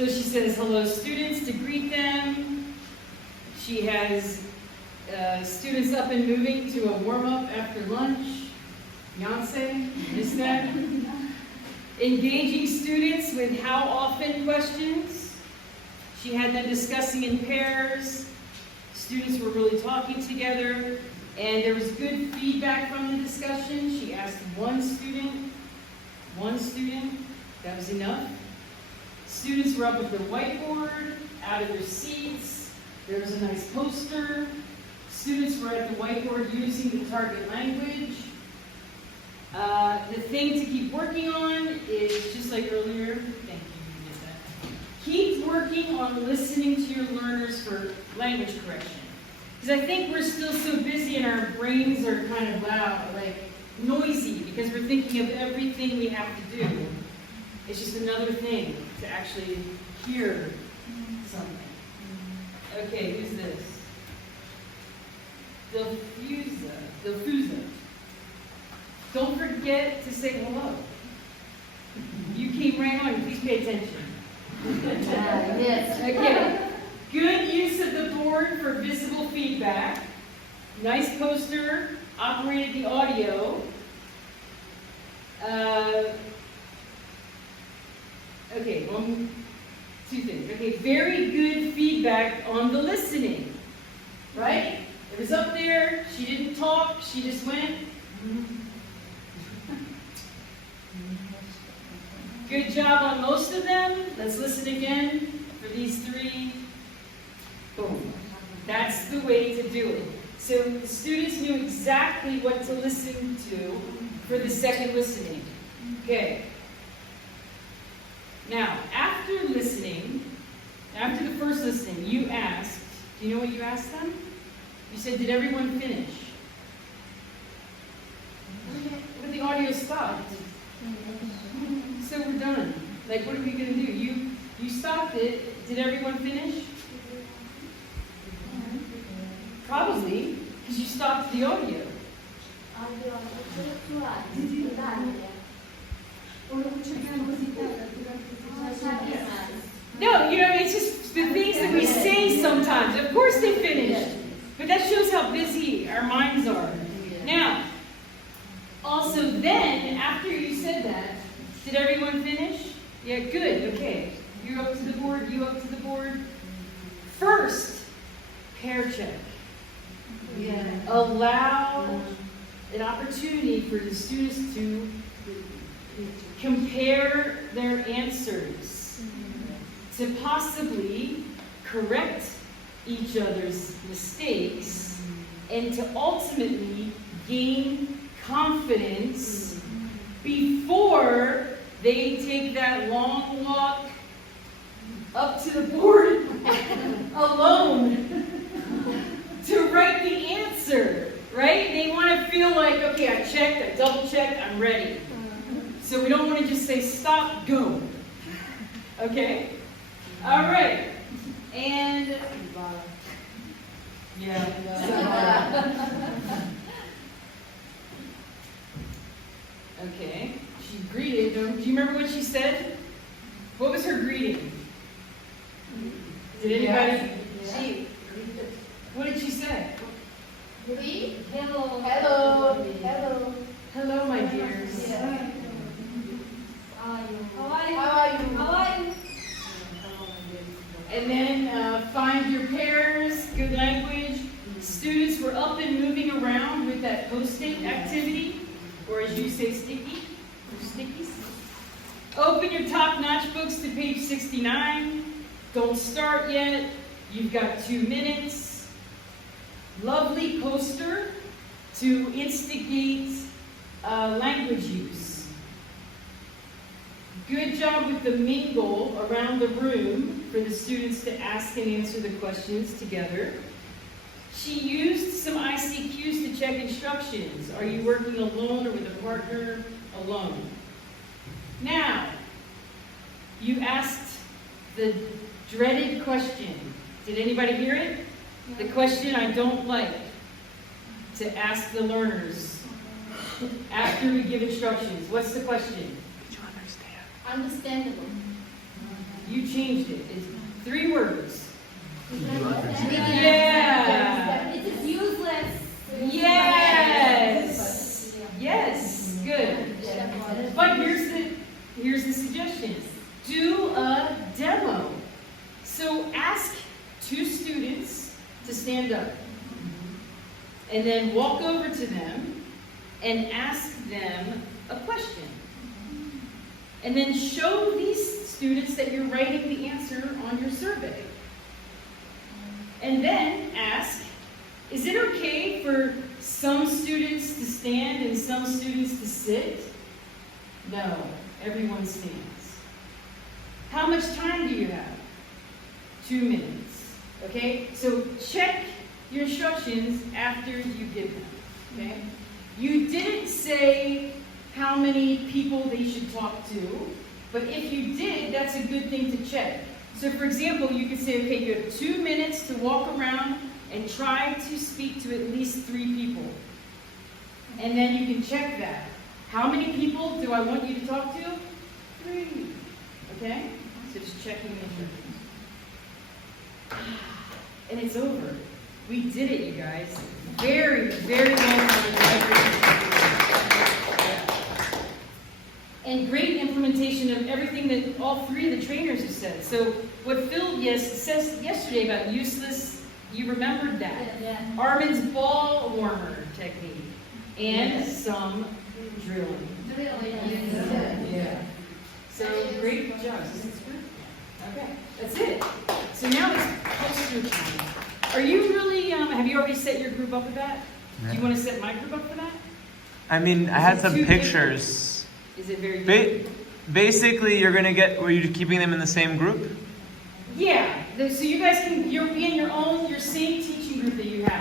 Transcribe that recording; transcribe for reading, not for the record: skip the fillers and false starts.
So she says hello students to greet them. She has students up and moving to a warm-up after lunch. Beyonce, missed that. Engaging students with how often questions. She had them discussing in pairs. Students were really talking together, and there was good feedback from the discussion. She asked one student, that was enough. Students were up at their whiteboard, out of their seats. There was a nice poster. Students were at the whiteboard using the target language. The thing to keep working on is, just like earlier, thank you, you did that. Keep working on listening to your learners for language correction. Because I think we're still so busy and our brains are kind of loud, like noisy, because we're thinking of everything we have to do. It's just another thing to actually hear something. Okay, who's this? Delfusa. Don't forget to say hello. You came right on. Please pay attention. Yes. Okay. Good use of the board for visible feedback. Nice poster. Operated the audio. Okay, two things. Okay, very good feedback on the listening. Right? It was up there. She didn't talk. She just went. Good job on most of them. Let's listen again for these three. Boom. That's the way to do it. So the students knew exactly what to listen to for the second listening. Okay. Now, after listening, after the first listening, you asked, do you know what you asked them? You said, did everyone finish? But the audio stopped. So we're done. Like, what are we going to do? You stopped it. Did everyone finish? Probably, because you stopped the audio. No, it's just the things that we say sometimes. Of course they finished. But that shows how busy our minds are. Now, also then, after you said that, did everyone finish? Yeah, good, okay. You're up to the board, you up to the board. First, pair check. Yeah. Allow an opportunity for the students to compare their answers, to possibly correct each other's mistakes, and to ultimately gain confidence before they take that long walk up to the board alone to write the answer, right? They want to feel like, okay, I checked, I double checked, I'm ready. So we don't want to just say, stop, go. Okay? All right. And, okay. She greeted. Do you remember what she said? What was her greeting? Did anybody? She. What did she say? Hello. Hello, my dears. Yeah. How are you? How are you? And then find your pairs, good language. Students were up and moving around with that post-it activity, or as you say, stickies. Open your top-notch books to page 69. Don't start yet. You've got 2 minutes. Lovely poster to instigate language use. Good job with the mingle around the room for the students to ask and answer the questions together. She used some ICQs to check instructions. Are you working alone or with a partner? Alone. Now, you asked the dreaded question. Did anybody hear it? The question I don't like to ask the learners after we give instructions. What's the question? Understandable. You changed it. It's 3 words. Yeah. It is useless. Yes. Yes. Good. But here's the suggestion. Do a demo. So ask 2 students to stand up. And then walk over to them and ask them a question. And then show these students that you're writing the answer on your survey. And then ask, is it okay for some students to stand and some students to sit? No, everyone stands. How much time do you have? 2 minutes. Okay? So check your instructions after you give them. Okay? You didn't say how many people they should talk to, but if you did, that's a good thing to check. So for example, you could say, okay, you have 2 minutes to walk around and try to speak to at least 3 people. And then you can check that. How many people do I want you to talk to? 3. Okay? So just checking the instructions. And it's over. We did it, you guys. Very, very well done. And great implementation of everything that all 3 of the trainers have said. So what Phil says yesterday about useless, you remembered that. Yeah. Armin's ball warmer technique. And some drilling. Yeah. So great job. Okay, that's it. So now it's poster time. Are you really, have you already set your group up with that? Do you want to set my group up for that? I mean, I had some pictures. Is it very good? Basically, you're gonna get. Were you keeping them in the same group? Yeah. So you guys can, you'll be in your same teaching group that you have.